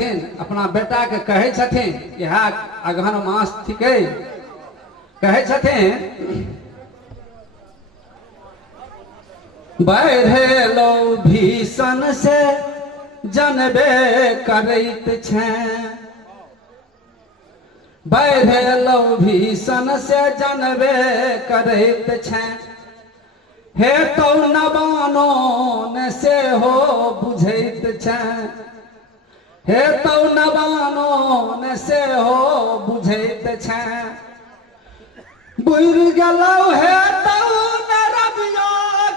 छथिन अपना बेटा के कहे छथिन यह अगहन मास थिके कहे छथिन बढ़े लो भीषण से जनबे करैत छें बढ़े लो भीषण से जनबे करैत छें हे तो नवानों से हो बुझैत छें हे तो नवानों से हो बुझैत छें बुझि गेलौ हे तो रबिया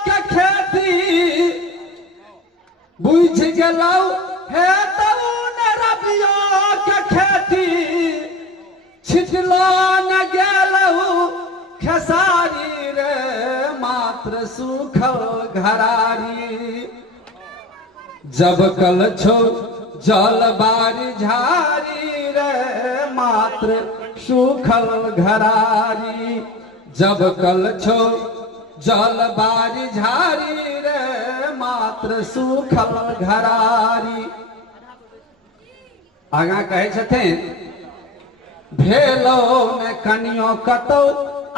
के खेती बुझ गेलौ हे तो रबिया के खेती छिटलो न गेलौ खेसारी रे मात्र सुखल घरारी जब कल छो जल बारी झारी रे मात्र सुखल घरारी जब कल छो जल बारी झारी रे मात्र सुखल घरारी आगा कहे छथिन भेलो ने कनियो कतौ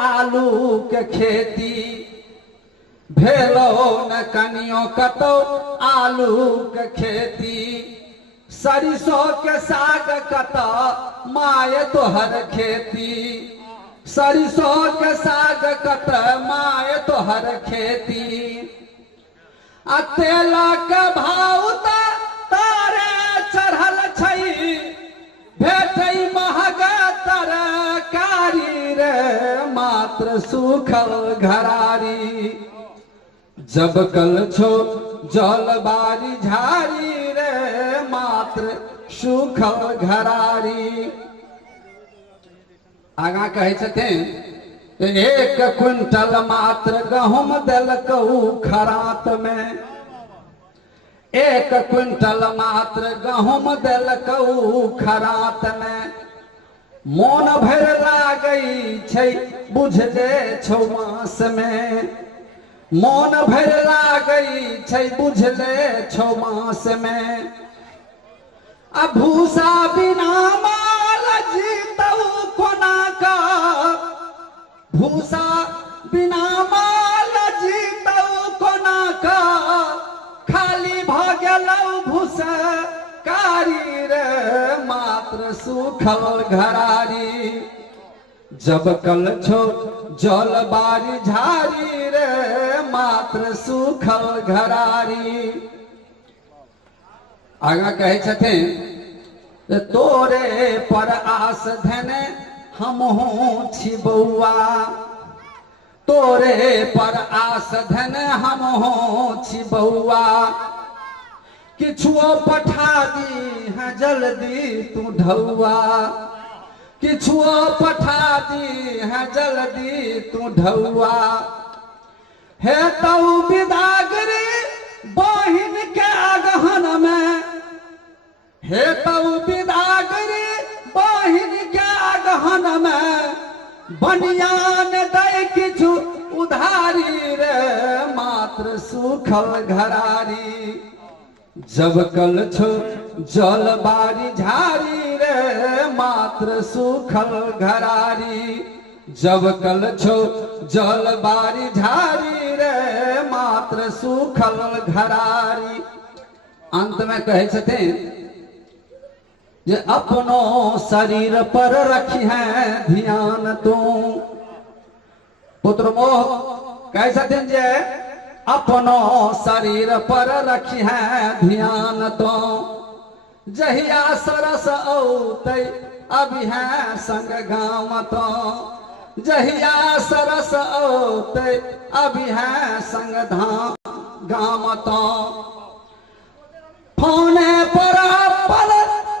आलू के खेती भेलो न कनियो कतौ आलू के खेती सरिसो के साग कतौ माय तोहर खेती सरिसो के साग कत माय तोहर खेती आ तेल के भाव तारे चढ़ल छै भेटै महग तरकारी रे मात्र सुखल घरारी जब कल छो जल बारी झारी रे मात्र सुखल घरारी आगा कहे छथिन एक क्विंटल मात्र गहूम देलकौ खरात में एक क्विंटल मात्र गहूम देलकौ खरात में मोन भर लागै छै बुझले छौ मास में मोन भर लागै छै बुझले छौ मास में आ भूसा बिना माल जीतौ कोना का भूसा बिना माल जीतौ कोना का खाली भ गेलौ भूसा कारी रे मात्र सुखल घरारी जब कल छो जल बारी झारी रे मात्र सुखल घरारी आगा कहे छथिन तोरे पर आस धने हमहूँ छी बौआ तोरे पर आस धने हमहूँ छी बौआ किछुओ पठा दी है जल्दी तू ढौआ किछुओ पठा दी है जल्दी तू ढौआ हे तौ बिदागरी बहिन के अगहन में हे तौ बिदागरी बहिन के अगहन में बनियान दै किछु उधारी रे मात्र सुखल घरारी जब कल छो जल बारी झारी रे मात्र सुखल घरारी जब कल छो जल बारी झारी रे मात्र सुखल घरारी अंत में कहे छथिन जे अपनो शरीर पर रखी है ध्यान तू पुत्र मोह कहे छथिन जे अपनो शरीर पर रखी है ध्यान तो जहिया सरस औतै अभी है संग गाँव तो जहिया सरस औतै अभी है संग धाम गाँव तो फोने पर पल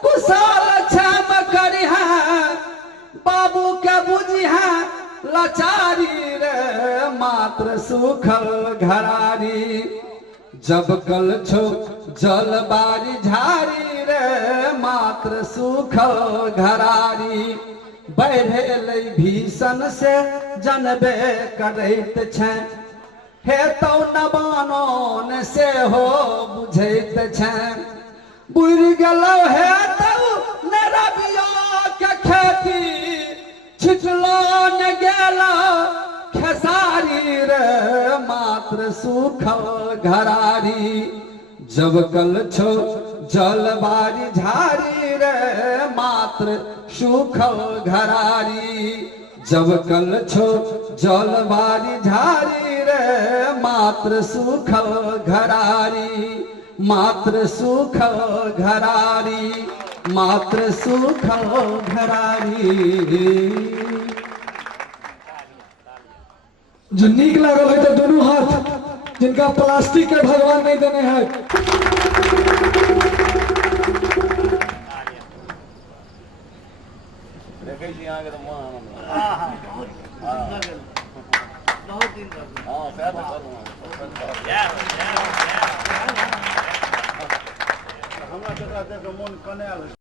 कुशल क्षम करी है बाबू के बुझी है लाचारी रे मात्र सुखल घरारी जब कल छो जल बारी झारी रे मात्र सुखल घरारी बढ़े भीषण से जनबे करैत छै हे तो नवानों से हो बुझैत छै बुझि गेलौ हे गेला खेसारी रे मात्र सुखल घरारी जब कल छो जलबारी झारी रे मात्र सुखल घरारी जब कल छो जलबारी झारी रे मात्र सुखल घरारी मात्र सुखल घरारी मात्र सुखल घरारी। जो नीक लागल है तो दोनों हाथ जिनका प्लास्टिक के भगवान नहीं देने हैं हमरा मन कने